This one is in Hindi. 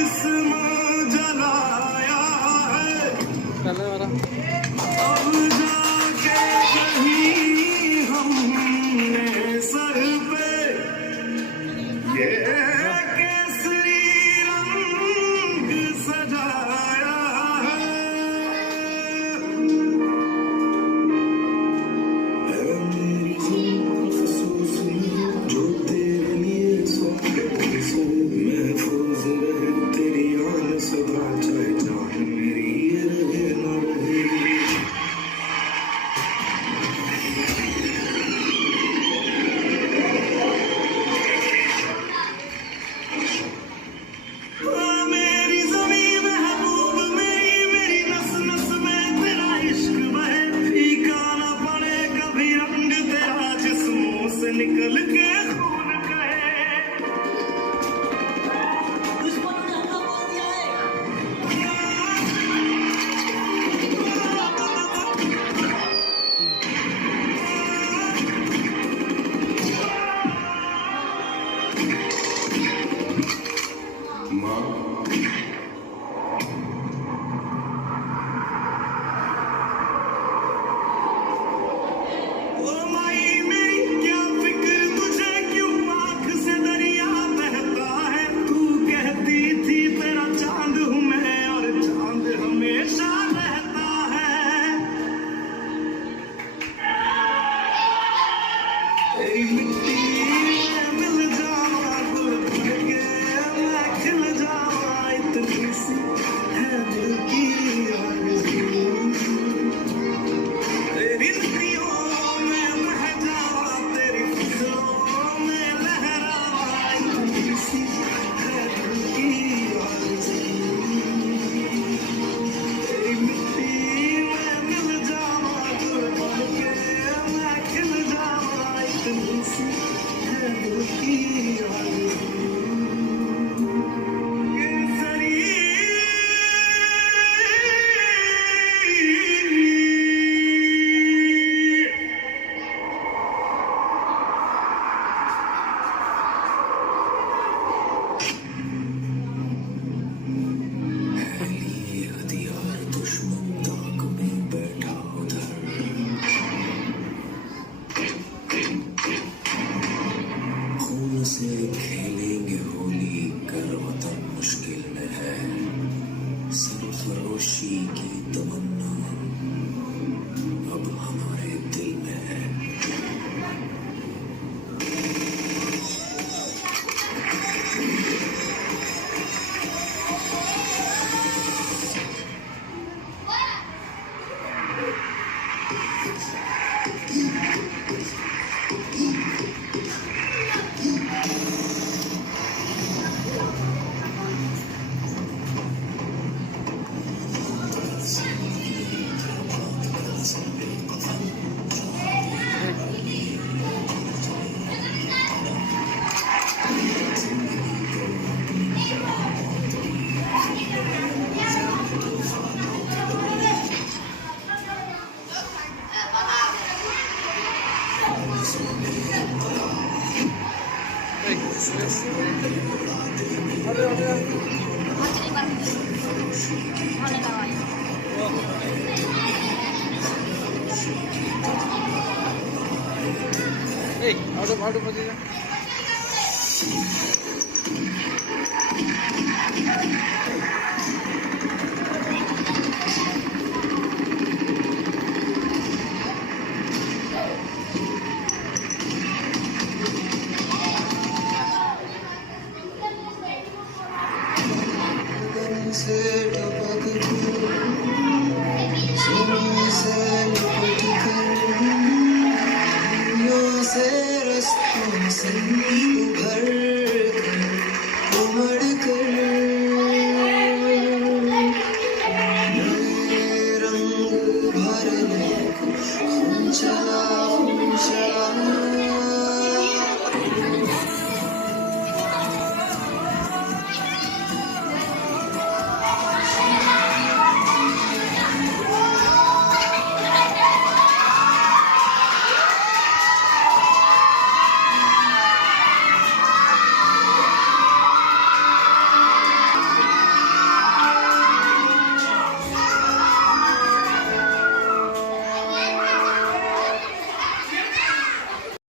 जिस्म जलाया है, अब जाके कहीं हमने सर पे ये केसरी रंग सजाया है। मेरी अफसोस जो तेरे लिए महफूज रहे तेरी आन सदा, चाहे जान मेरी ये रहे न रहे। मेरी ज़मीं महबूब मेरी, मेरी नस नस में तेरा इश्क बहे, फीका न पड़े कभी रंग तेरा जिस्मों से निकल के खून कहे। दुश्मनों ने हमला बोल दिया है। माँ ओ माई मेरी क्या फिक्र तुझे, क्यों आँख से दरिया बहता है। तू कहती थी तेरा चांद हूँ मैं और चांद हमेशा रहता है। तेरी मिट्टी में मिल जावा गुल बन के मैं खिल जावा, इतनी सी है दिल की आरज़ू। तेरी नदियों में बह जावा, तेरी फसलों में लहरावा, इतनी सी है दिल की आरज़ू। तेरी मिट्टी में मिल जावा गुल बन के मैं खिल जावा, इतनी सी है दिल की आरज़ू। हथियार दुश्मन ताक में बैठा उधर, खून से खेलेंगे होली कर वतन मुश्किल में है। सरफरोशी की तमन्ना अब हमारे दिल में है। Hey, out of position. से